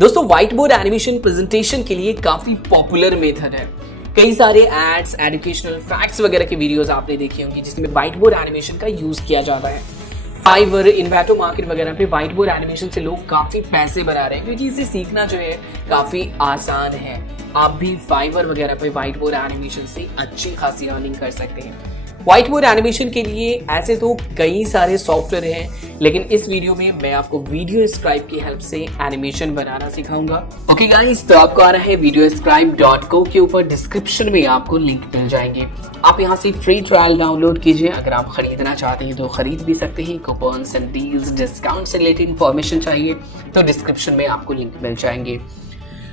दोस्तों white board animation presentation के लिए काफी पॉपुलर मेथड है। कई सारे एड्स, एजुकेशनल फैक्ट्स वगैरह की वीडियोस आपने देखी होंगी जिसमें व्हाइट बोर्ड एनिमेशन का यूज किया जाता है। फाइवर, इन्वेटो मार्केट वगैरह पे व्हाइट बोर्ड एनिमेशन से लोग काफी पैसे बना रहे हैं क्योंकि इसे सीखना जो है काफी आसान है। आप भी फाइवर वगैरह पे व्हाइट बोर्ड एनिमेशन से अच्छी खासी अर्निंग कर सकते हैं। व्हाइट बोर्ड एनिमेशन के लिए ऐसे तो कई सारे सॉफ्टवेयर हैं, लेकिन इस वीडियो में मैं आपको वीडियो स्क्राइब की हेल्प से एनिमेशन बनाना सिखाऊंगा। ओके गाइस, तो आपको आ रहा है videoscribe.co के ऊपर डिस्क्रिप्शन में आपको लिंक मिल जाएंगे। आप यहाँ से फ्री ट्रायल डाउनलोड कीजिए। अगर आप खरीदना चाहते हैं तो खरीद भी सकते हैं। कूपन्स एंड डील्स, डिस्काउंट से रिलेटेड इन्फॉर्मेशन चाहिए तो डिस्क्रिप्शन में आपको लिंक मिल जाएंगे।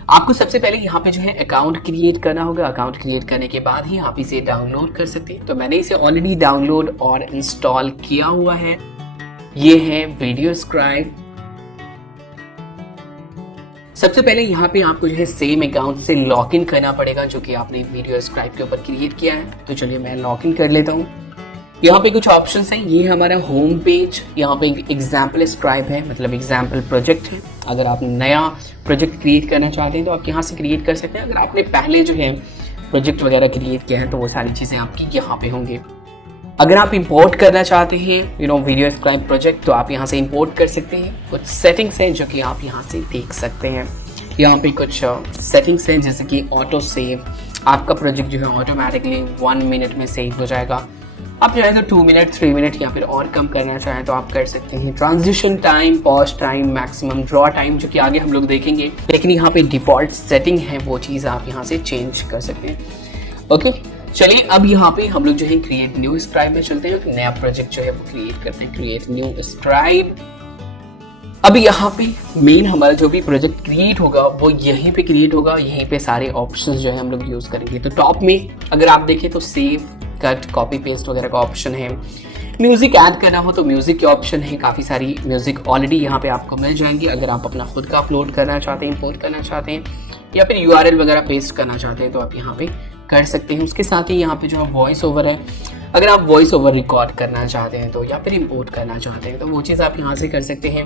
आपको सबसे पहले यहाँ पे जो है अकाउंट क्रिएट करना होगा। अकाउंट क्रिएट करने के बाद ही आप इसे डाउनलोड कर सकते हैं। तो मैंने इसे ऑलरेडी डाउनलोड और इंस्टॉल किया हुआ है। ये है वीडियोस्क्राइब। सबसे पहले यहाँ पे आपको जो है सेम अकाउंट से लॉग इन करना पड़ेगा जो कि आपने वीडियोस्क्राइब के ऊपर क्रिएट किया है। तो चलिए मैं लॉग इन कर लेता हूँ। यहाँ पे कुछ ऑप्शंस हैं। ये हमारा होम पेज। यहाँ पे एग्जाम्पल स्क्राइब है, मतलब एग्जाम्पल प्रोजेक्ट है। अगर आप नया प्रोजेक्ट क्रिएट करना चाहते हैं तो आप यहाँ से क्रिएट कर सकते हैं। अगर आपने पहले जो है प्रोजेक्ट वगैरह क्रिएट किया है तो वो सारी चीज़ें आपकी यहाँ पे होंगी। अगर आप इंपोर्ट करना चाहते हैं वीडियोस्क्राइब प्रोजेक्ट, तो आप यहाँ से इंपोर्ट कर सकते हैं। कुछ सेटिंग्स हैं जो कि आप यहाँ से देख सकते हैं। यहाँ पे कुछ सेटिंग्स हैं जैसे कि ऑटो सेव। आपका प्रोजेक्ट जो है ऑटोमेटिकली 1 मिनट में सेव हो जाएगा। आप चाहें तो 2 मिनट, 3 मिनट या फिर और कम करना चाहें तो आप कर सकते हैं। Transition time, pause time, maximum draw time जो कि आगे हम लोग देखेंगे, लेकिन यहाँ पे डिफॉल्ट सेटिंग है, वो चीज़ आप यहाँ से चेंज कर सकते हैं। ओके, चलिए अब यहाँ पे हम लोग जो है क्रिएट न्यू स्क्राइब में चलते हैं। तो नया प्रोजेक्ट जो है वो क्रिएट करते हैं, क्रिएट न्यू स्क्राइब। अब यहाँ पे मेन हमारा जो भी प्रोजेक्ट क्रिएट होगा वो यहीं पे क्रिएट होगा। यहीं पे सारे ऑप्शंस जो है हम लोग यूज करेंगे। तो टॉप में अगर आप देखें तो सेव, कट, कॉपी पेस्ट वगैरह का ऑप्शन है। म्यूजिक ऐड करना हो तो म्यूजिक के ऑप्शन है। काफ़ी सारी म्यूजिक ऑलरेडी यहाँ पे आपको मिल जाएंगी। अगर आप अपना खुद का अपलोड करना चाहते हैं, इंपोर्ट करना चाहते हैं या फिर URL वगैरह पेस्ट करना चाहते हैं तो आप यहाँ पे कर सकते हैं। उसके साथ ही यहाँ पे जो है वॉइस ओवर है। अगर आप वॉइस ओवर रिकॉर्ड करना चाहते हैं तो या फिर इंपोर्ट करना चाहते हैं तो वो चीज़ आप यहाँ से कर सकते हैं।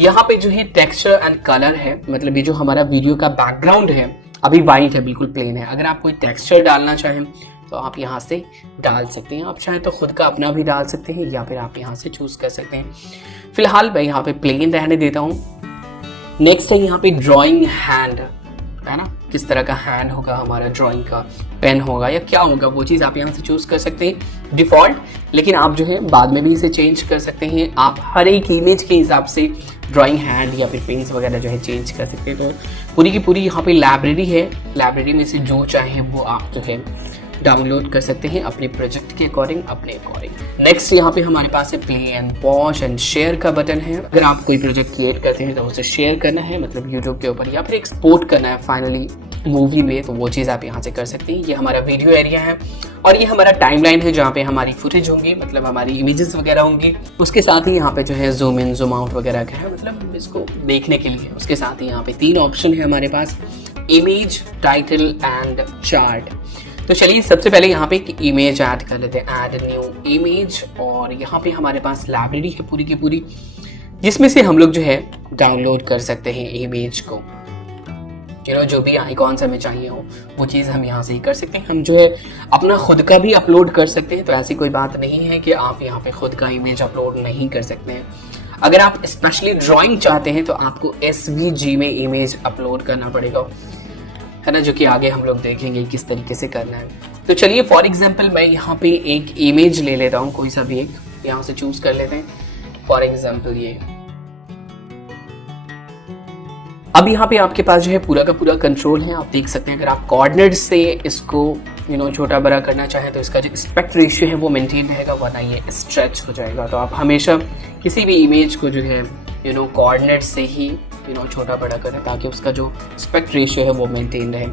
यहाँ पे जो है टेक्सचर एंड कलर है, मतलब ये जो हमारा वीडियो का बैकग्राउंड है अभी वाइट है, बिल्कुल प्लेन है। अगर आप कोई टेक्सचर डालना चाहें तो आप यहाँ से डाल सकते हैं। आप चाहें तो खुद का अपना भी डाल सकते हैं या फिर आप यहाँ से चूज कर सकते हैं। फिलहाल मैं यहाँ पे प्लेन रहने देता हूँ। नेक्स्ट है यहाँ पे ड्राइंग हैंड, है ना, किस तरह का हैंड होगा हमारा, ड्राइंग का पेन होगा या क्या होगा, वो चीज़ आप यहाँ से चूज कर सकते हैं डिफॉल्ट। लेकिन आप जो है बाद में भी इसे चेंज कर सकते हैं। आप हर एक इमेज के हिसाब से ड्राइंग हैंड या फिर पेन्स वगैरह जो है चेंज कर सकते हैं। तो पूरी की पूरी यहाँ पे लाइब्रेरी है। लाइब्रेरी में से जो चाहे वो आप जो है डाउनलोड कर सकते हैं अपने प्रोजेक्ट के अकॉर्डिंग, अपने अकॉर्डिंग। नेक्स्ट यहाँ पे हमारे पास है play and pause and share का बटन है। अगर आप कोई प्रोजेक्ट क्रिएट करते हैं तो उसे शेयर करना है, मतलब यूट्यूब के ऊपर, या फिर एक्सपोर्ट करना है फाइनली मूवी में, तो वो चीज़ आप यहाँ से कर सकते हैं। ये हमारा वीडियो एरिया है और ये हमारा टाइमलाइन है जहाँ पे हमारी फुटेज होंगी, मतलब हमारी इमेजेस वगैरह होंगी। उसके साथ ही यहाँ पे जो है जूम इन, जूम आउट वगैरह का है, मतलब इसको देखने के लिए। उसके साथ ही यहाँ पे 3 ऑप्शन है हमारे पास, इमेज, टाइटल एंड चार्ट। तो चलिए सबसे पहले यहाँ पे एक इमेज ऐड कर लेते हैं, ऐड न्यू इमेज। और यहाँ पे हमारे पास लाइब्रेरी है पूरी की पूरी, जिसमें से हम लोग जो है डाउनलोड कर सकते हैं इमेज को। जो भी आइकॉन्स हमें चाहिए हो वो चीज़ हम यहाँ से ही कर सकते हैं। हम जो है अपना खुद का भी अपलोड कर सकते हैं। तो ऐसी कोई बात नहीं है कि आप यहाँ पे खुद का इमेज अपलोड नहीं कर सकते हैं। अगर आप स्पेशली ड्राइंग चाहते हैं तो आपको SVG में इमेज अपलोड करना पड़ेगा, है ना, जो कि आगे हम लोग देखेंगे किस तरीके से करना है। तो चलिए फॉर एग्जांपल मैं यहाँ पे एक इमेज ले लेता हूँ, कोई सा भी एक यहाँ से चूज कर लेते हैं। फॉर एग्जांपल ये, अब यहाँ पे आपके पास जो है पूरा का पूरा कंट्रोल है। आप देख सकते हैं अगर आप कोऑर्डिनेट से इसको छोटा बड़ा करना चाहें तो इसका जो एस्पेक्ट रेशियो है वो मेंटेन रहेगा, वरना ये स्ट्रेच हो जाएगा। तो आप हमेशा किसी भी इमेज को जो है कोऑर्डिनेट से ही छोटा बड़ा करें ताकि उसका जो एस्पेक्ट रेशियो है वो मेंटेन रहे।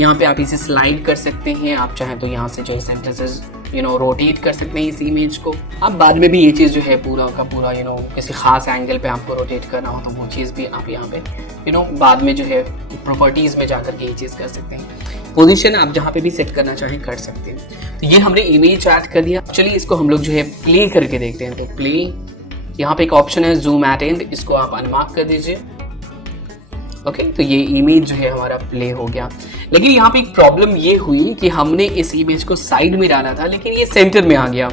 यहाँ पे आप इसे स्लाइड कर सकते हैं। आप चाहें तो यहाँ से जो है सेंटेंसेस रोटेट कर सकते हैं इस इमेज को। अब बाद में भी ये चीज़ जो है पूरा का पूरा किसी खास एंगल पे आपको रोटेट करना हो तो वो चीज़ भी आप यहाँ पे बाद में जो है प्रॉपर्टीज़ में जाकर के ये चीज़ कर सकते हैं। पोजीशन आप जहाँ पे भी सेट करना चाहें कर सकते हैं। तो ये हमने इमेज ऐड कर दिया। चलिए इसको हम लोग जो है प्ले करके देखते हैं। तो प्ले, यहाँ पे एक ऑप्शन है जूम एट एंड, इसको आप अनमार्क कर दीजिए। ओके, तो ये इमेज जो है हमारा प्ले हो गया। लेकिन यहाँ पे एक प्रॉब्लम ये हुई कि हमने इस इमेज को साइड में डाला था, लेकिन ये सेंटर में आ गया।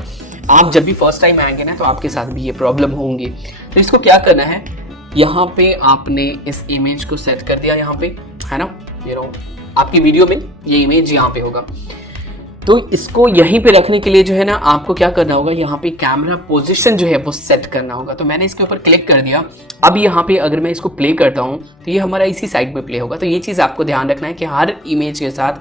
आप जब भी फर्स्ट टाइम आएंगे ना, तो आपके साथ भी ये प्रॉब्लम होंगी। तो इसको क्या करना है, यहाँ पे आपने इस इमेज को सेट कर दिया, यहाँ पे है ना, आपकी वीडियो में ये इमेज यहाँ पे होगा। तो इसको यहीं पे रखने के लिए जो है ना, आपको क्या करना होगा, यहाँ पे कैमरा पोजीशन जो है वो सेट करना होगा। तो मैंने इसके ऊपर क्लिक कर दिया। अब यहाँ पे अगर मैं इसको प्ले करता हूँ तो ये हमारा इसी साइड में प्ले होगा। तो ये चीज़ आपको ध्यान रखना है कि हर इमेज के साथ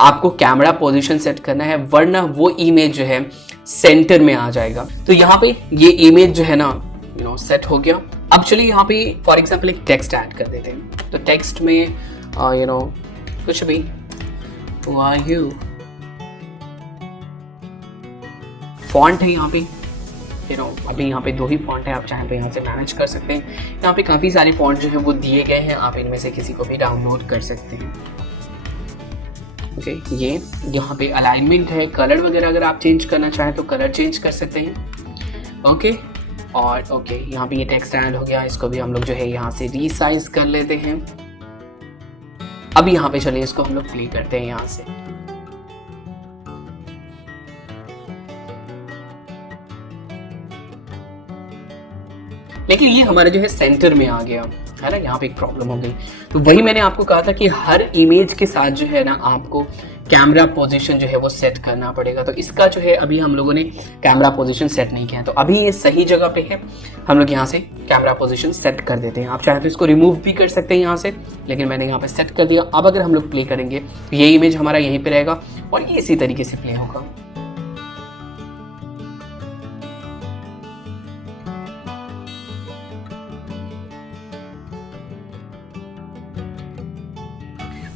आपको कैमरा पोजीशन सेट करना है, वरना वो इमेज जो है सेंटर में आ जाएगा। तो यहाँ पे ये इमेज जो है ना सेट हो गया। अब चलिए यहाँ पे फॉर एग्जाम्पल एक टेक्स्ट ऐड कर देते हैं। तो टेक्स्ट में कुछ भी फॉन्ट है यहाँ पे, अभी यहाँ पे 2 ही फॉन्ट है, आप चाहें तो यहाँ से मैनेज कर सकते हैं। यहाँ पे काफ़ी सारे फॉन्ट जो है वो दिए गए हैं, आप इनमें से किसी को भी डाउनलोड कर सकते हैं। ओके, ये यहाँ पे अलाइनमेंट है, कलर वगैरह अगर आप चेंज करना चाहें तो कलर चेंज कर सकते हैं। ओके, और ओके यहाँ पे ये टेक्स्ट ऐड हो गया, इसको भी हम लोग जो है यहाँ से रीसाइज कर लेते हैं। अब यहाँ पे चलिए इसको हम लोग प्ले करते हैं यहाँ से। लेकिन ये हमारा जो है सेंटर में आ गया है ना, यहाँ पे एक प्रॉब्लम हो गई। तो वही मैंने आपको कहा था कि हर इमेज के साथ जो है ना आपको कैमरा पोजीशन जो है वो सेट करना पड़ेगा। तो इसका जो है अभी हम लोगों ने कैमरा पोजीशन सेट नहीं किया, तो अभी ये सही जगह पे है। हम लोग यहाँ से कैमरा पोजीशन सेट कर देते हैं। आप चाहे तो इसको रिमूव भी कर सकते हैं यहाँ से, लेकिन मैंने यहाँ पे सेट कर दिया। अब अगर हम लोग प्ले करेंगे तो ये इमेज हमारा यहीं पे रहेगा और ये इसी तरीके से प्ले होगा।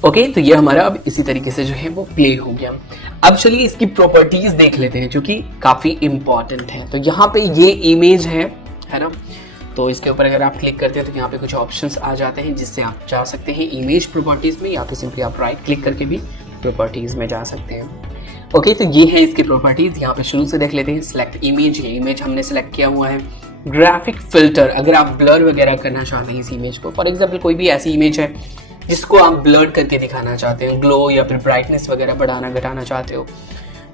ओके, तो ये हमारा अब इसी तरीके से जो है वो प्ले हो गया। अब चलिए इसकी प्रॉपर्टीज देख लेते हैं, जो कि काफी इंपॉर्टेंट है। तो यहाँ पे ये इमेज है ना, तो इसके ऊपर अगर आप क्लिक करते हैं तो यहाँ पे कुछ ऑप्शंस आ जाते हैं, जिससे आप जा सकते हैं इमेज प्रॉपर्टीज में, या फिर सिंपली आप राइट क्लिक करके भी प्रॉपर्टीज में जा सकते हैं। ओके, तो ये है इसकी प्रॉपर्टीज। यहाँ पे शुरू से देख लेते हैं। सिलेक्ट इमेज, ये इमेज हमने सेलेक्ट किया हुआ है। ग्राफिक फिल्टर, अगर आप ब्लर वगैरह करना चाहते हैं इस इमेज को, फॉर एग्जाम्पल कोई भी ऐसी इमेज है जिसको आप ब्लर करके दिखाना चाहते हो, ग्लो या फिर ब्राइटनेस वगैरह बढ़ाना घटाना चाहते हो,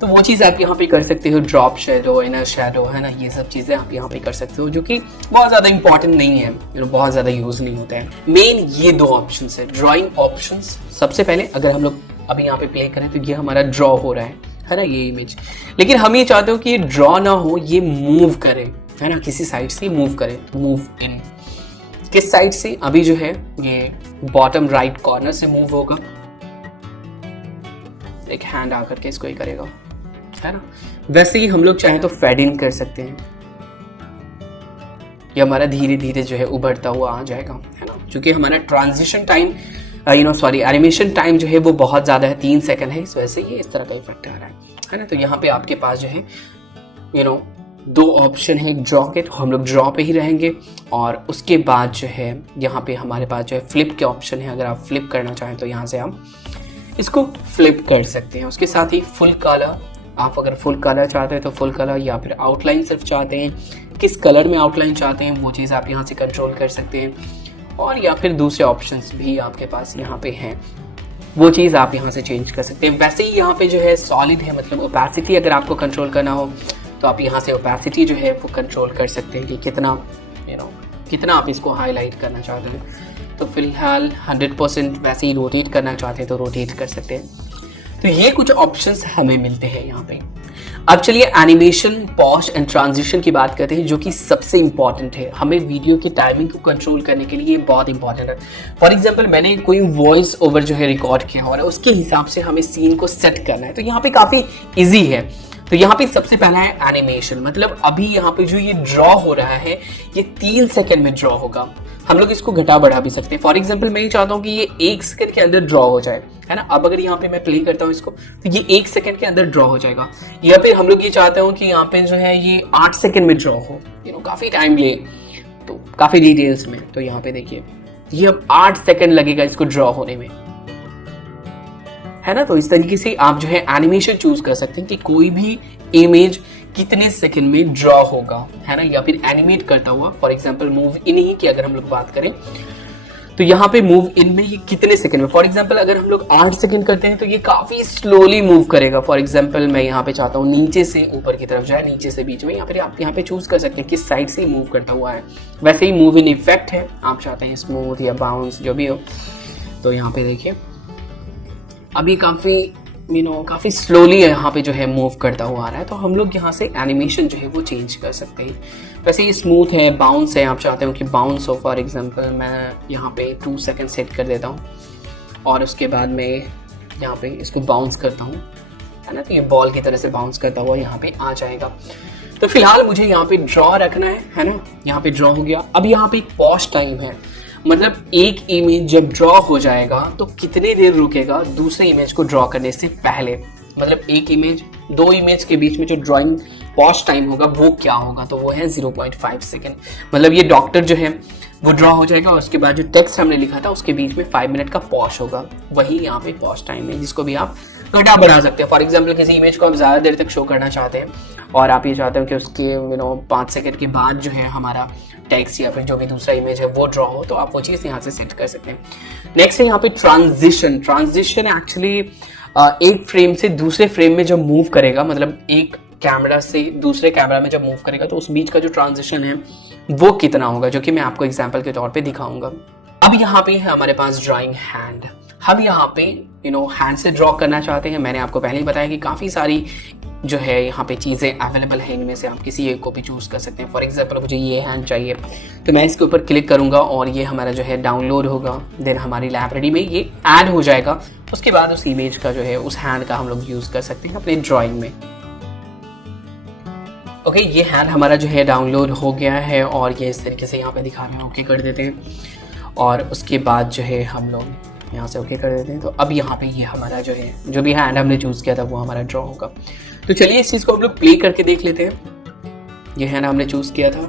तो वो चीज़ आप यहाँ पे कर सकते हो। ड्रॉप शेडो, इनर शेडो, है ना, ये सब चीज़ें आप यहाँ पे कर सकते हो, जो कि बहुत ज़्यादा इंपॉर्टेंट नहीं है, बहुत ज़्यादा यूज नहीं होता है। मेन ये 2 ऑप्शन है, ड्रॉइंग ऑप्शन। सबसे पहले अगर हम लोग अभी यहाँ पे प्ले करें तो ये हमारा ड्रॉ हो रहा है ना, ये इमेज। लेकिन हम ये चाहते हो कि ये ड्रॉ ना हो, ये मूव करे, है ना, किसी साइड से मूव करे। मूव इन किस साइड से, अभी जो है ये बॉटम राइट कॉर्नर से मूव होगा। एक हैंड आकर के इसको ही करेगा, है ना। वैसे ही हम लोग चाहें तो फेड इन कर सकते हैं, ये हमारा धीरे धीरे जो है उभरता हुआ आ जाएगा, है ना। क्योंकि हमारा ट्रांजिशन टाइम एनिमेशन टाइम जो है वो बहुत ज़्यादा है, 3 सेकंड है, इस वजह से ये इस तरह का इफेक्ट आ रहा है ना। तो यहाँ पे आपके पास जो है 2 ऑप्शन है, ड्रॉ के, तो हम लोग ड्रॉ पे ही रहेंगे। और उसके बाद जो है यहाँ पे हमारे पास जो है फ्लिप के ऑप्शन है। अगर आप फ्लिप करना चाहें तो यहाँ से आप इसको फ्लिप कर सकते हैं। उसके साथ ही फुल कलर, आप अगर फुल कलर चाहते हैं तो फुल कलर, या फिर आउटलाइन सिर्फ चाहते हैं, किस कलर में आउटलाइन चाहते हैं वो चीज़ आप यहाँ से कंट्रोल कर सकते हैं। और या फिर दूसरे ऑप्शंस भी आपके पास यहाँ पे हैं, वो चीज़ आप यहाँ से चेंज कर सकते हैं। वैसे ही यहाँ पे जो है सॉलिड है, मतलब ओपेसिटी अगर आपको कंट्रोल करना हो तो आप यहाँ से ओपेसिटी जो है वो कंट्रोल कर सकते हैं कि कितना आप इसको हाईलाइट करना चाहते हैं। तो फिलहाल 100% वैसे ही रोटेट करना चाहते हैं तो रोटेट कर सकते हैं। तो ये कुछ ऑप्शंस हमें मिलते हैं यहाँ पे। अब चलिए एनिमेशन, पॉज एंड ट्रांजिशन की बात करते हैं, जो कि सबसे इंपॉर्टेंट है। हमें वीडियो की टाइमिंग को कंट्रोल करने के लिए ये बहुत इंपॉर्टेंट है। फॉर एग्जांपल मैंने कोई वॉइस ओवर जो है रिकॉर्ड किया और उसके हिसाब से हमें सीन को सेट करना है, तो यहाँ पे काफ़ी ईजी है। तो यहाँ पे सबसे पहला है एनिमेशन, मतलब अभी यहाँ पे जो ये ड्रॉ हो रहा है ये 3 सेकंड में ड्रॉ होगा। हम लोग इसको घटा बढ़ा भी सकते हैं। फॉर एग्जांपल मैं ये चाहता हूँ कि ये 1 सेकंड के अंदर ड्रॉ हो जाए, है ना। अब अगर यहाँ पे मैं प्ले करता हूँ इसको तो ये 1 सेकंड के अंदर ड्रॉ हो जाएगा। या फिर हम लोग ये चाहते हो कि यहाँ पे जो है ये 8 सेकंड में ड्रॉ हो, काफी टाइम ले, तो काफी डिटेल्स में। तो यहाँ पे देखिए ये अब 8 सेकंड लगेगा इसको ड्रॉ होने में, है ना। तो इस तरीके से आप जो है एनिमेशन चूज कर सकते हैं कि कोई भी इमेज कितने सेकंड में ड्रॉ होगा, है ना, या फिर एनिमेट करता हुआ। फॉर एग्जांपल मूव इन ही की अगर हम लोग बात करें तो यहाँ पे मूव इन में ये कितने सेकंड में, फॉर एग्जांपल अगर हम लोग 8 सेकंड करते हैं तो ये काफी स्लोली मूव करेगा। फॉर एग्जांपल मैं यहाँ पे चाहता हूँ नीचे से ऊपर की तरफ जाए, नीचे से बीच में, यहाँ पे आप यहाँ पे चूज कर सकते हैं किस साइड से मूव करता हुआ है। वैसे ही मूव इन इफेक्ट है, आप चाहते हैं स्मूथ या बाउंस जो भी हो। तो यहाँ पे देखिए अभी काफ़ी स्लोली यहाँ पे जो है मूव करता हुआ आ रहा है, तो हम लोग यहाँ से एनिमेशन जो है वो चेंज कर सकते हैं। वैसे ये स्मूथ है, बाउंस है, आप चाहते हो कि बाउंस हो, फॉर एग्जांपल मैं यहाँ पे 2 सेकंड सेट कर देता हूँ और उसके बाद मैं यहाँ पे इसको बाउंस करता हूँ, है ना, तो ये बॉल की तरह से बाउंस करता हुआ यहाँ पे आ जाएगा। तो फिलहाल मुझे यहाँ पे ड्रॉ रखना है ना, यहाँ पे ड्रॉ हो गया। अब यहाँ पे एक पॉज टाइम है, मतलब एक इमेज जब ड्रॉ हो जाएगा तो कितनी देर रुकेगा दूसरे इमेज को ड्रॉ करने से पहले, मतलब एक इमेज 2 इमेज के बीच में जो ड्राइंग पॉज टाइम होगा वो क्या होगा, तो वो है 0.5 सेकेंड। मतलब ये डॉक्टर जो है वो ड्रॉ हो जाएगा और उसके बाद जो टेक्स्ट हमने लिखा था उसके बीच में 5 मिनट का पॉज होगा, वही यहाँ पे पॉज टाइम है, जिसको भी आप घटा बढ़ा सकते हैं। फॉर एग्जाम्पल किसी इमेज को आप ज़्यादा देर तक शो करना चाहते हैं और आप ये चाहते हो कि उसके 5 सेकंड के बाद जो है हमारा टेक्स्ट या फिर जो भी दूसरा इमेज है वो ड्रॉ हो, तो आप वो चीज़ यहाँ से सेट कर सकते हैं। नेक्स्ट है यहाँ पे ट्रांजिशन एक्चुअली एक फ्रेम से दूसरे फ्रेम में जब मूव करेगा, मतलब एक कैमरा से दूसरे कैमरा में जब मूव करेगा तो उस बीच का जो ट्रांजिशन है वो कितना होगा, जो कि मैं आपको एग्जाम्पल के तौर पे दिखाऊंगा। अब यहाँ पे है हमारे पास ड्राइंग हैंड। हम यहाँ पे हैंड से ड्रॉ करना चाहते हैं। मैंने आपको पहले ही बताया कि काफ़ी सारी जो है यहाँ पे चीज़ें अवेलेबल है, इनमें से आप किसी एक को भी चूज़ कर सकते हैं। फॉर एग्जांपल मुझे ये हैंड चाहिए तो मैं इसके ऊपर क्लिक करूँगा और ये हमारा जो है डाउनलोड होगा, देन हमारी लाइब्रेरी में ये ऐड हो जाएगा। उसके बाद उस इमेज का जो है उस हैंड का हम लोग यूज़ कर सकते हैं अपने ड्राइंग में। ओके, ये हैंड हमारा जो है डाउनलोड हो गया है और ये इस तरीके से यहाँ पे दिखा रहे हैं। ओके कर देते हैं और उसके बाद जो है हम लोग यहाँ से ओके कर देते हैं। तो अब यहाँ पे ये हमारा जो है जो भी हैंड हमने चूज़ किया था वो हमारा ड्रॉ होगा। तो चलिए इस चीज़ को हम लोग प्ले करके देख लेते हैं। ये हैंड हमने चूज़ किया था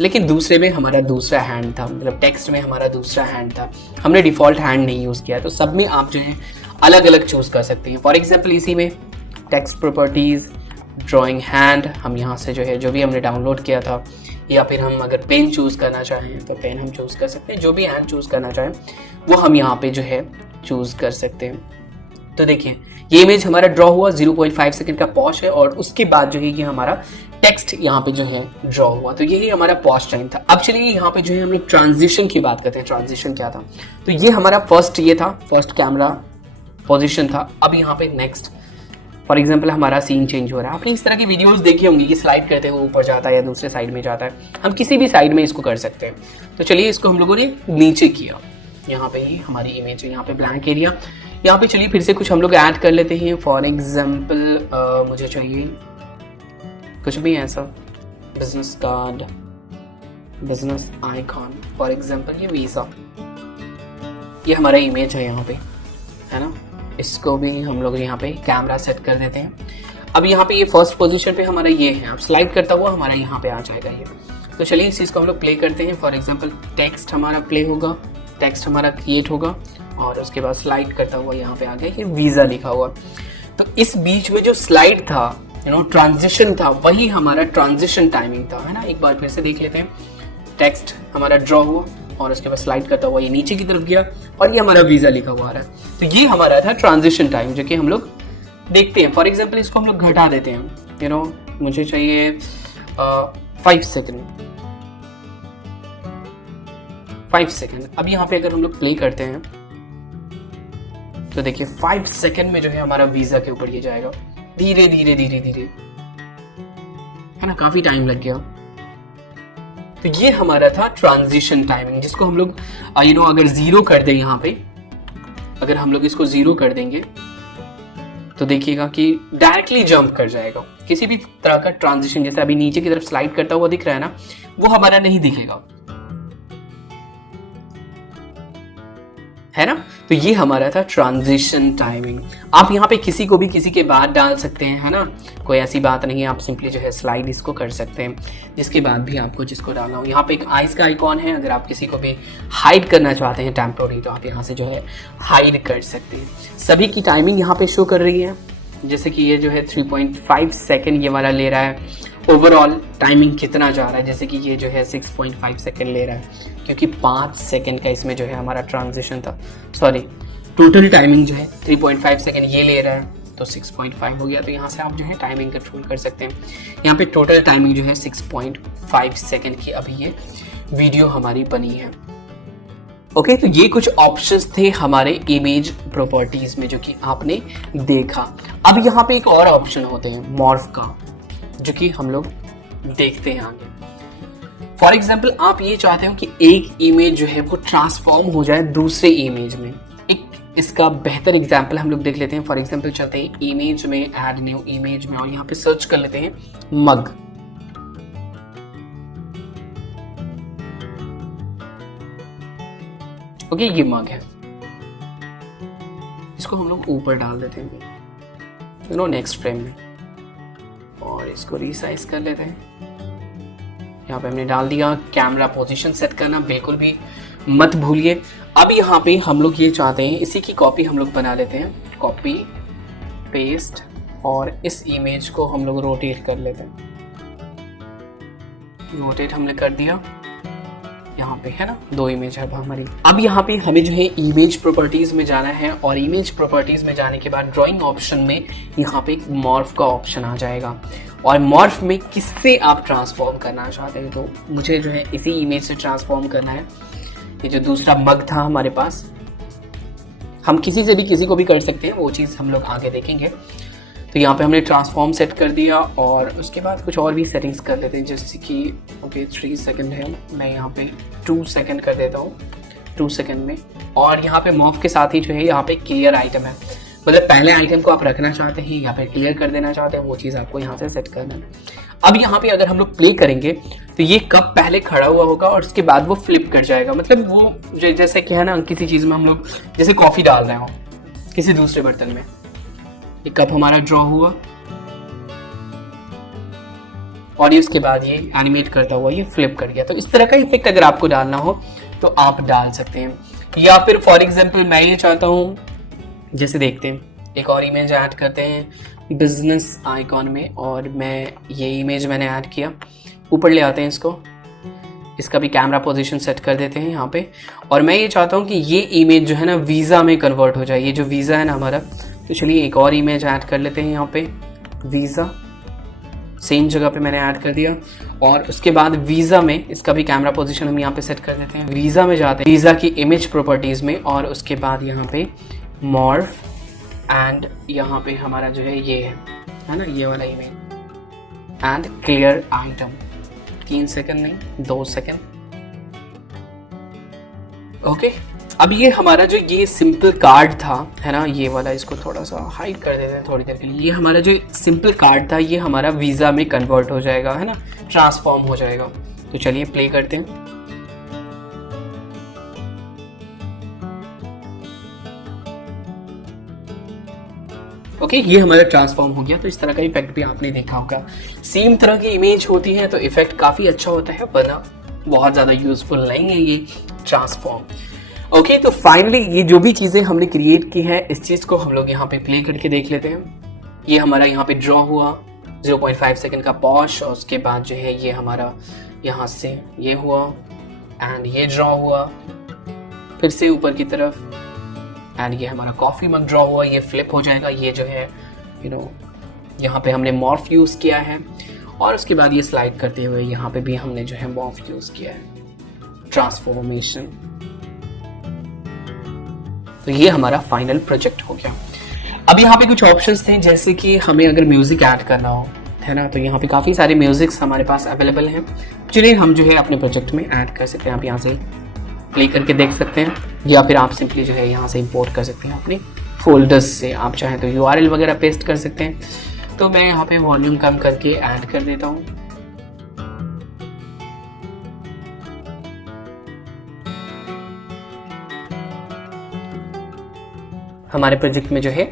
लेकिन दूसरे में हमारा दूसरा हैंड था, मतलब टेक्स्ट में हमारा दूसरा हैंड था, हमने डिफ़ॉल्ट हैंड नहीं यूज़ किया। तो सब में आप जो है अलग अलग चूज़ कर सकते हैं। फॉर एग्जाम्पल इसी में टेक्स्ट प्रॉपर्टीज़ ड्राइंग हैंड, हम यहाँ से जो है जो भी हमने डाउनलोड किया था, या फिर हम अगर पेन चूज़ करना चाहें तो पेन हम चूज़ कर सकते हैं। जो भी हैंड चूज़ करना चाहें वो हम यहाँ पे जो है चूज़ कर सकते हैं। तो देखिए ये इमेज हमारा ड्रॉ हुआ, 0.5 सेकंड का पॉज है और उसके बाद जो है ये हमारा टेक्स्ट यहाँ पे जो है ड्रॉ हुआ। तो यही हमारा पॉज टाइम था। अब चलिए यहाँ पे जो है हम लोग ट्रांजिशन की बात करते हैं। ट्रांजिशन क्या था, तो ये हमारा फर्स्ट कैमरा पोजिशन था। अब यहाँ पे नेक्स्ट फॉर एग्जाम्पल हमारा सीन चेंज हो रहा है। आपने इस तरह की वीडियोस देखी होंगी कि स्लाइड करते हुए ऊपर जाता है या दूसरे साइड में जाता है। हम किसी भी साइड में इसको कर सकते हैं। तो चलिए इसको हम लोगों ने नीचे किया, यहाँ पे ही हमारी इमेज है, यहाँ पे ब्लैंक एरिया। यहाँ पे चलिए फिर से कुछ हम लोग ऐड कर लेते हैं। फॉर एग्जाम्पल मुझे चाहिए कुछ भी ऐसा, business card, business icon, for example ये वीज़ा, ये हमारा इमेज है यहाँ पे, है ना। इसको भी हम लोग यहाँ पे कैमरा सेट कर देते हैं। अब यहाँ पे ये फर्स्ट पोजीशन पे हमारा ये है, अब स्लाइड करता हुआ हमारा यहाँ पे आ जाएगा ये। तो चलिए इस चीज़ को हम लोग प्ले करते हैं। फॉर एग्जांपल टेक्स्ट हमारा प्ले होगा, टेक्स्ट हमारा क्रिएट होगा और उसके बाद स्लाइड करता हुआ यहाँ पे आ गया ये वीज़ा लिखा हुआ। तो इस बीच में जो स्लाइड था, ट्रांजिशन था, वही हमारा ट्रांजिशन टाइमिंग था, है ना। एक बार फिर से देख लेते हैं। टेक्स्ट हमारा ड्रॉ हुआ और उसके बाद स्लाइड करता हुआ ये नीचे की तरफ गया और ये हमारा वीज़ा लिखा हुआ आ रहा है। तो ये हमारा था ट्रांजिशन टाइम, जो कि हम लोग देखते हैं। फॉर एग्जांपल इसको हम लोग घटा देते हैं। मुझे चाहिए 5 सेकंड। अब यहाँ पे अगर हम लोग प्ले करते हैं तो देखिए 5 सेकंड में जो है हमारा वीज़ा के ऊपर ये जाएगा, धीरे धीरे धीरे धीरे, है ना। काफ़ी टाइम लग गया। तो ये हमारा था ट्रांजिशन टाइमिंग, जिसको हम लोग अगर 0 कर दें, यहाँ पे अगर हम लोग इसको 0 कर देंगे तो देखिएगा कि डायरेक्टली जंप कर जाएगा। किसी भी तरह का ट्रांजिशन, जैसे अभी नीचे की तरफ स्लाइड करता हुआ दिख रहा है ना, वो हमारा नहीं दिखेगा, है ना। तो ये हमारा था ट्रांजिशन टाइमिंग। आप यहाँ पे किसी को भी किसी के बाद डाल सकते हैं, है ना। कोई ऐसी बात नहीं है, आप सिंपली जो है स्लाइड इसको कर सकते हैं, जिसके बाद भी आपको जिसको डालना हो। यहाँ पे एक आइज का आइकॉन है, अगर आप किसी को भी हाइड करना चाहते हैं टेम्पोररी, तो आप यहाँ से जो है हाइड कर सकते हैं। सभी की टाइमिंग यहाँ पे शो कर रही है, जैसे कि ये जो है 3.5 सेकेंड ये वाला ले रहा है ओवरऑल टाइमिंग कितना जा रहा है, जैसे कि ये जो है 6.5 सेकेंड ले रहा है, क्योंकि 5 सेकेंड का इसमें जो है हमारा ट्रांजिशन था, सॉरी टोटल टाइमिंग जो है 3.5 सेकेंड ये ले रहा है, तो 6.5 हो गया। तो यहाँ से आप जो है टाइमिंग कंट्रोल कर सकते हैं। यहाँ पे टोटल टाइमिंग जो है 6.5 सेकेंड की अभी ये वीडियो हमारी बनी है। ओके, तो ये कुछ ऑप्शंस थे हमारे इमेज प्रॉपर्टीज में जो कि आपने देखा। अब यहाँ पे एक और ऑप्शन होते हैं मॉर्फ का, जो कि हम लोग देखते हैं आगे। फॉर एग्जाम्पल आप ये चाहते हो कि एक इमेज जो है वो ट्रांसफॉर्म हो जाए दूसरे इमेज में। एक इसका बेहतर एग्जाम्पल हम लोग देख लेते हैं। फॉर एग्जाम्पल चलते हैं इमेज में, ऐड न्यू इमेज में, और यहाँ पे सर्च कर लेते हैं मग। ओके, ये मग है, इसको हम लोग ऊपर डाल देते हैं नेक्स्ट फ्रेम में, और इसको रिसाइज कर लेते हैं। यहाँ पे हमने डाल दिया। कैमरा पोजीशन सेट करना बिल्कुल भी मत भूलिए। अब यहाँ पे हम लोग ये चाहते हैं, इसी की कॉपी हम लोग बना लेते हैं, कॉपी पेस्ट, और इस इमेज को हम लोग रोटेट कर लेते हैं। रोटेट हमने कर दिया, यहाँ पे है ना 2 इमेज है हमारी। अब यहाँ पे हमें जो है इमेज प्रॉपर्टीज में जाना है, और इमेज प्रॉपर्टीज में जाने के बाद ड्राइंग ऑप्शन में यहाँ पे एक मॉर्फ का ऑप्शन आ जाएगा, और मॉर्फ में किससे आप ट्रांसफॉर्म करना चाहते हैं। तो मुझे जो है इसी इमेज से ट्रांसफॉर्म करना है। ये जो दूसरा मग था हमारे पास, हम किसी से भी किसी को भी कर सकते हैं, वो चीज़ हम लोग आगे देखेंगे। तो यहाँ पे हमने ट्रांसफॉर्म सेट कर दिया, और उसके बाद कुछ और भी सेटिंग्स कर लेते हैं, जैसे कि ओके 3 सेकंड है, मैं यहाँ पे 2 सेकंड कर देता हूँ, 2 सेकंड में। और यहाँ पे मॉर्फ के साथ ही जो है यहाँ पे क्लियर आइटम है, मतलब पहले आइटम को आप रखना चाहते हैं या फिर क्लियर कर देना चाहते हैं, वो चीज़ आपको यहाँ से सेट करना है। अब यहाँ पे अगर हम लोग प्ले करेंगे तो ये कप पहले खड़ा हुआ होगा और उसके बाद वो फ्लिप कर जाएगा, मतलब वो जैसे कि है ना, किसी चीज़ में हम लोग जैसे कॉफ़ी डाल रहे हो किसी दूसरे बर्तन में, ये कप हमारा ड्रॉ हुआ और ये उसके बाद ये एनिमेट करता हुआ ये फ्लिप कर गया। तो इस तरह का इफेक्ट अगर आपको डालना हो तो आप डाल सकते हैं। या फिर फॉर एग्जांपल मैं ये चाहता हूँ, जैसे देखते हैं एक और इमेज ऐड करते हैं बिजनेस आइकॉन में, और मैं ये इमेज मैंने ऐड किया, ऊपर ले आते हैं इसका भी कैमरा पोजीशन सेट कर देते हैं यहाँ पे। और मैं ये चाहता हूँ कि ये इमेज जो है ना वीज़ा में कन्वर्ट हो जाए, ये जो वीज़ा है ना हमारा। तो चलिए एक और इमेज ऐड कर लेते हैं यहाँ पे, वीज़ा सेम जगह पे मैंने ऐड कर दिया। और उसके बाद वीज़ा में इसका भी कैमरा पोजीशन हम यहाँ पे सेट कर देते हैं। वीज़ा में जाते हैं, वीज़ा की इमेज प्रॉपर्टीज़ में, और उसके बाद यहाँ पे मॉर्फ, एंड यहाँ पे हमारा जो है ये है ना ये वाला image, and clear item. 3 second नहीं 2 सेकंड। ओके, अब ये हमारा जो ये सिंपल कार्ड था है ना, ये वाला, इसको थोड़ा सा हाइड कर देते हैं थोड़ी देर के लिए। ये हमारा जो सिंपल कार्ड था ये हमारा वीज़ा में कन्वर्ट हो जाएगा, है ना, ट्रांसफॉर्म हो जाएगा। तो चलिए प्ले करते हैं। ओके, ये हमारा ट्रांसफॉर्म हो गया। तो इस तरह का इफेक्ट भी आपने देखा होगा। सेम तरह की इमेज होती है तो इफेक्ट काफ़ी अच्छा होता है, वरना बहुत ज़्यादा यूजफुल नहीं है ये ट्रांसफॉर्म। ओके, तो फाइनली ये जो भी चीज़ें हमने क्रिएट की हैं इस चीज़ को हम लोग यहाँ पे प्ले करके देख लेते हैं। ये हमारा यहाँ पे ड्रॉ हुआ 0.5 सेकेंड का पॉश, और उसके बाद जो है ये हमारा यहाँ से ये हुआ, एंड ये ड्रॉ हुआ फिर से ऊपर की तरफ, एंड ये हमारा कॉफ़ी मग ड्रॉ हुआ, ये फ्लिप हो जाएगा। ये जो है यहाँ पे हमने मॉर्फ यूज़ किया है, और उसके बाद ये स्लाइड करते हुए यहाँ पे भी हमने जो है मॉर्फ यूज़ किया है, ट्रांसफॉर्मेशन। तो ये हमारा फाइनल प्रोजेक्ट हो गया। अब यहाँ पे कुछ ऑप्शंस थे, जैसे कि हमें अगर म्यूज़िक ऐड करना हो, है ना, तो यहाँ पे काफ़ी सारे म्यूज़िक्स हमारे पास अवेलेबल हैं, जिन्हें हम जो है अपने प्रोजेक्ट में ऐड कर सकते हैं। आप यहाँ से प्ले करके देख सकते हैं, या फिर आप सिंपली जो है यहाँ से इंपोर्ट कर सकते हैं अपने फोल्डर्स से। आप चाहें तो URL वगैरह पेस्ट कर सकते हैं। तो मैं यहाँ पे वॉल्यूम कम करके ऐड कर देता हूँ। हमारे प्रोजेक्ट में जो है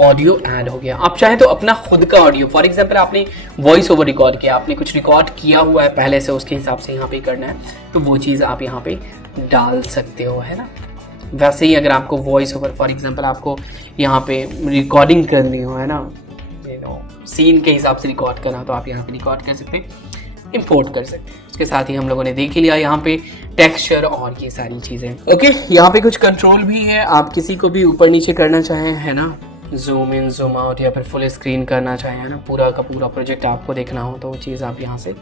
ऑडियो ऐड हो गया। आप चाहें तो अपना खुद का ऑडियो, फॉर एग्जांपल आपने वॉइस ओवर रिकॉर्ड किया, आपने कुछ रिकॉर्ड किया हुआ है पहले से, उसके हिसाब से यहाँ पे करना है, तो वो चीज़ आप यहाँ पे डाल सकते हो, है ना। वैसे ही अगर आपको वॉइस ओवर, फॉर एग्जांपल आपको यहाँ पे रिकॉर्डिंग करनी हो, है ना, सीन के हिसाब से रिकॉर्ड करना तो आप यहाँ पे रिकॉर्ड कर सकते हैं, इंपोर्ट कर सकते हैं। उसके साथ ही हम लोगों ने देख ही लिया यहाँ पे टेक्सचर और ये सारी चीज़ें। ओके, यहाँ पे कुछ कंट्रोल भी है, आप किसी को भी ऊपर नीचे करना चाहें, है ना, जूम इन जूम आउट या फिर फुल स्क्रीन करना चाहें, है ना, पूरा का पूरा प्रोजेक्ट आपको देखना हो तो वो चीज़ आप यहाँ से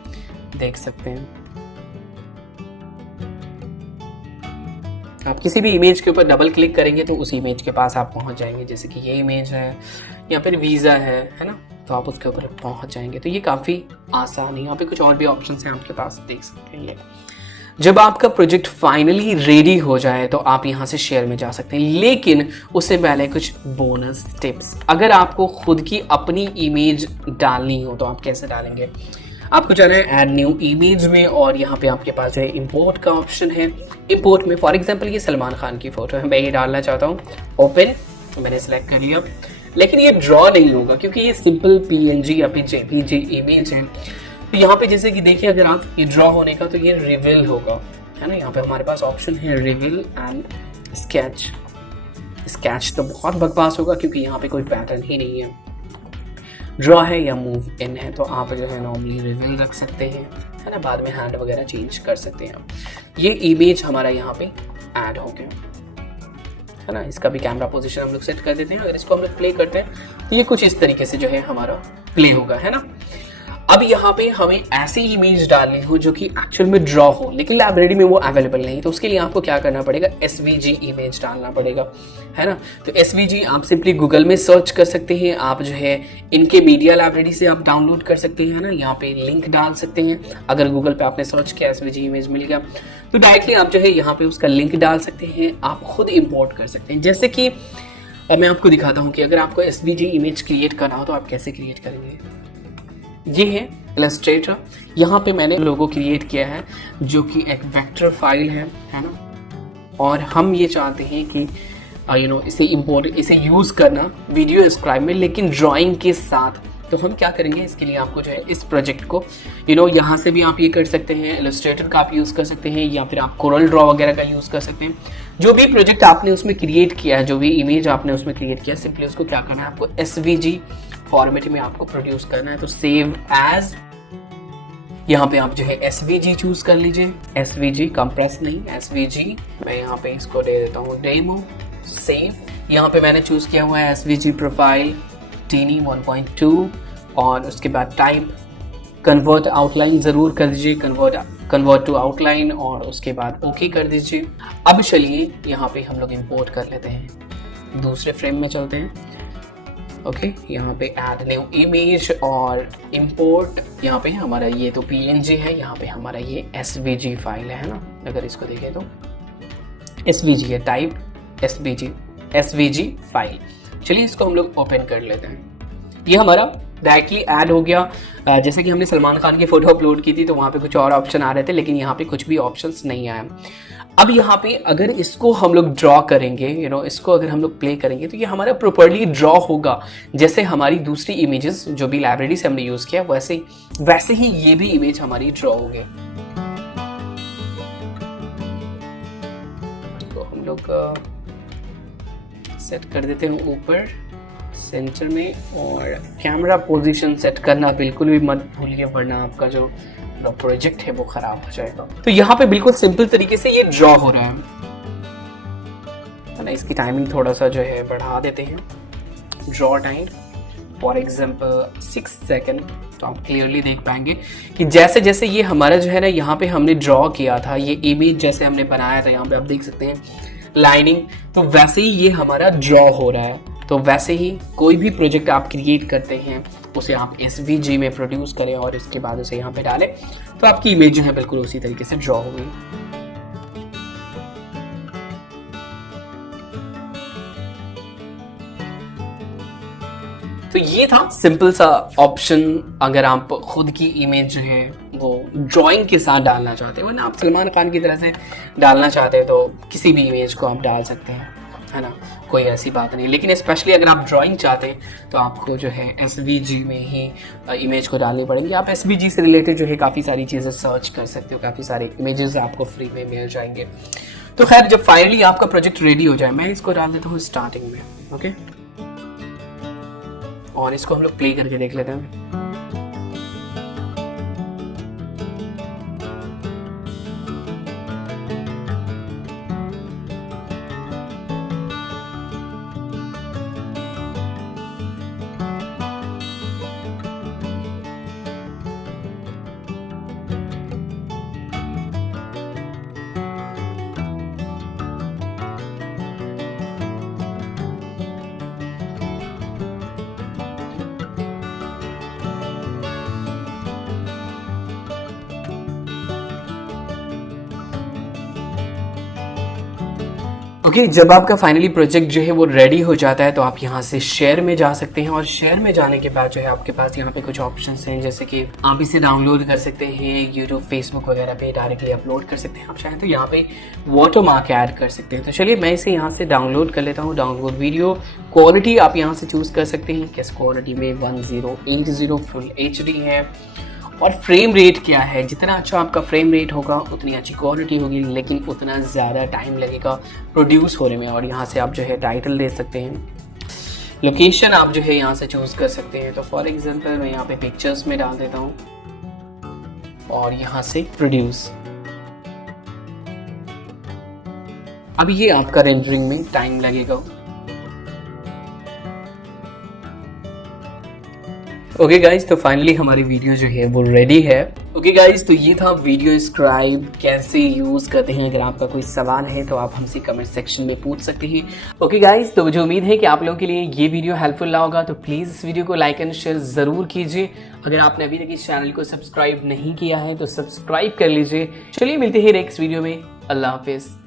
देख सकते हैं। आप किसी भी इमेज के ऊपर डबल क्लिक करेंगे तो उस इमेज के पास आप पहुंच जाएंगे, जैसे कि ये इमेज है या फिर वीज़ा है ना, तो आप उसके ऊपर पहुंच जाएंगे। तो ये काफ़ी आसान है। यहाँ पे कुछ और भी ऑप्शंस हैं आपके पास, देख सकते हैं। ये जब आपका प्रोजेक्ट फाइनली रेडी हो जाए तो आप यहाँ से शेयर में जा सकते हैं, लेकिन उससे पहले कुछ बोनस टिप्स। अगर आपको खुद की अपनी इमेज डालनी हो तो आप कैसे डालेंगे? आपको जाना है ऐड न्यू इमेज में और यहाँ पे आपके पास जो है इंपोर्ट का ऑप्शन है। इंपोर्ट में फॉर एग्जांपल ये सलमान खान की फ़ोटो है, मैं ये डालना चाहता हूँ। ओपन, मैंने सेलेक्ट कर लिया, लेकिन ये ड्रॉ नहीं होगा क्योंकि ये सिंपल PNG या फिर JPG इमेज है। तो यहाँ पे जैसे कि देखिए, अगर आप ये ड्रॉ होने का तो ये रिवील होगा, है ना। यहाँ पे हमारे पास ऑप्शन है रिवील एंड स्केच। स्केच तो बहुत बकवास होगा क्योंकि यहाँ पे कोई पैटर्न ही नहीं है। ड्रॉ है या मूव इन है तो आप जो है नॉर्मली रिवील रख सकते हैं, है ना, बाद में हैंड वगैरह चेंज कर सकते हैं। ये इमेज हमारा यहाँ पे ऐड हो गया, है ना। इसका भी कैमरा पोजीशन हम लोग सेट कर देते हैं। अगर इसको हम लोग प्ले करते हैं तो ये कुछ इस तरीके से जो है हमारा प्ले होगा, है ना। अब यहाँ पे हमें ऐसी इमेज डालनी हो जो कि एक्चुअल में ड्रॉ हो, लेकिन लाइब्रेरी में वो अवेलेबल नहीं, तो उसके लिए आपको क्या करना पड़ेगा? SVG इमेज डालना पड़ेगा, है ना। तो SVG आप सिंपली गूगल में सर्च कर सकते हैं, आप जो है इनके मीडिया लाइब्रेरी से आप डाउनलोड कर सकते हैं ना। यहाँ पे लिंक डाल सकते हैं, अगर गूगल पे आपने सर्च किया SVG इमेज मिल गया तो डायरेक्टली आप जो है यहाँ पे उसका लिंक डाल सकते हैं, आप खुद इम्पोर्ट कर सकते हैं। जैसे कि मैं आपको दिखाता हूँ कि अगर आपको SVG इमेज क्रिएट करना हो तो आप कैसे क्रिएट करेंगे। ये है इलस्ट्रेटर, यहाँ पे मैंने लोगो क्रिएट किया है जो कि एक वेक्टर फाइल है ना। और हम ये चाहते हैं कि इसे यूज़ करना वीडियो स्क्राइब में, लेकिन ड्राइंग के साथ। तो हम क्या करेंगे, इसके लिए आपको जो है इस प्रोजेक्ट को यहाँ से भी आप ये कर सकते हैं, इलस्ट्रेटर का आप यूज़ कर सकते हैं या फिर आप कोरल ड्रॉ वगैरह का यूज़ कर सकते हैं। जो भी प्रोजेक्ट आपने उसमें क्रिएट किया है, जो भी इमेज आपने उसमें क्रिएट किया है, सिंपली उसको क्या करना है, आपको SVG फॉर्मेट में आपको प्रोड्यूस करना है। तो सेव एज, यहाँ पे आप जो है SVG चूज कर लीजिए, SVG कंप्रेस नहीं, SVG। मैं यहाँ पे इसको दे देता हूँ डेमो, सेव। यहाँ पे मैंने चूज किया हुआ है SVG प्रोफाइल टीनी 1.2 और उसके बाद टाइप कन्वर्ट आउटलाइन ज़रूर कर दीजिए, कन्वर्ट टू आउटलाइन, और उसके बाद ओके कर दीजिए। अब चलिए यहाँ पे हम लोग इंपोर्ट कर लेते हैं, दूसरे फ्रेम में चलते हैं। ओके, यहाँ पे ऐड न्यू इमेज और इंपोर्ट। यहाँ पे हमारा ये तो PNG है, यहाँ पे हमारा ये SVG फाइल है ना। अगर इसको देखें तो SVG है, टाइप SVG फाइल। चलिए इसको हम लोग ओपन कर लेते हैं। ये हमारा डायरेक्टली ऐड हो गया। जैसे कि हमने सलमान खान की फ़ोटो अपलोड की थी तो वहाँ पे कुछ और ऑप्शन आ रहे थे, लेकिन यहाँ पे कुछ भी ऑप्शंस नहीं आए। अब यहाँ पे अगर इसको हम लोग ड्रॉ करेंगे, इसको अगर हम लोग प्ले करेंगे तो ये हमारा प्रॉपर्ली ड्रॉ होगा, जैसे हमारी दूसरी इमेजेस जो भी लाइब्रेरी से हमने यूज़ किया वैसे ही ये भी इमेज हमारी ड्रॉ होगी। तो हम लोग सेट कर देते हैं ऊपर सेंटर में, और कैमरा पोजीशन सेट करना बिल्कुल भी मत भूलिए, वरना आपका जो प्रोजेक्ट है वो खराब हो जाएगा। तो यहाँ पे बिल्कुल सिंपल तरीके से ये ड्रॉ हो रहा है ना। इसकी टाइमिंग थोड़ा सा जो है बढ़ा देते हैं, draw time for example 6 second. तो आप क्लियरली देख पाएंगे कि जैसे जैसे ये हमारा जो है ना, यहाँ पे हमने ड्रॉ किया था, ये इमेज जैसे हमने बनाया था, यहाँ पे आप देख सकते हैं लाइनिंग, तो वैसे ही ये हमारा ड्रॉ हो रहा है। तो वैसे ही कोई भी प्रोजेक्ट आप क्रिएट करते हैं उसे आप SVG में प्रोड्यूस करें और इसके बाद उसे यहाँ पे डालें, तो आपकी इमेज जो है बिल्कुल उसी तरीके से ड्रॉ होगी। तो ये था सिंपल सा ऑप्शन, अगर आप खुद की इमेज जो है वो ड्राइंग के साथ डालना चाहते हैं, वरना आप सलमान खान की तरह से डालना चाहते हैं तो किसी भी इमेज को आप डाल सकते हैं, है ना, कोई ऐसी बात नहीं। लेकिन स्पेशली अगर आप ड्राइंग चाहते हैं तो आपको जो है SVG में ही इमेज को डालनी पड़ेगी। आप SVG से रिलेटेड जो है काफ़ी सारी चीज़ें सर्च कर सकते हो, काफ़ी सारे इमेजेस आपको फ्री में मिल जाएंगे। तो खैर, जब फाइनली आपका प्रोजेक्ट रेडी हो जाए, मैं इसको डाल देता हूँ स्टार्टिंग में। ओके, और इसको हम लोग प्ले करके देख लेते हैं। ओके, जब आपका फाइनली प्रोजेक्ट जो है वो रेडी हो जाता है तो आप यहाँ से शेयर में जा सकते हैं, और शेयर में जाने के बाद जो है आपके पास यहाँ पे कुछ ऑप्शंस हैं, जैसे कि आप इसे डाउनलोड कर सकते हैं, यूट्यूब, फेसबुक वगैरह पे डायरेक्टली अपलोड कर सकते हैं। आप चाहें तो यहाँ पे वाटरमार्क ऐड कर सकते हैं। तो चलिए मैं इसे यहाँ से डाउनलोड कर लेता हूँ। डाउनलोड वीडियो क्वालिटी आप यहाँ से चूज़ कर सकते हैं, किस क्वालिटी में 1080 फुल HD है, और फ्रेम रेट क्या है। जितना अच्छा आपका फ्रेम रेट होगा उतनी अच्छी क्वालिटी होगी, लेकिन उतना ज़्यादा टाइम लगेगा प्रोड्यूस होने में। और यहाँ से आप जो है टाइटल दे सकते हैं, लोकेशन आप जो है यहाँ से चूज़ कर सकते हैं। तो फॉर एग्जांपल मैं यहाँ पे पिक्चर्स में डाल देता हूँ और यहाँ से प्रोड्यूस। अब ये आपका रेंडरिंग में टाइम लगेगा। ओके गाइज, तो फाइनली हमारी वीडियो जो है वो रेडी है। ओके गाइज, तो ये था वीडियो स्क्राइब कैसे यूज़ करते हैं। अगर आपका कोई सवाल है तो आप हमसे कमेंट सेक्शन में पूछ सकते हैं। ओके गाइज, तो मुझे उम्मीद है कि आप लोगों के लिए ये वीडियो हेल्पफुल रहा होगा। तो प्लीज़ इस वीडियो को लाइक एंड शेयर ज़रूर कीजिए। अगर आपने अभी तक इस चैनल को सब्सक्राइब नहीं किया है तो सब्सक्राइब कर लीजिए। चलिए मिलते हैं नेक्स्ट वीडियो में। अल्लाह हाफिज़।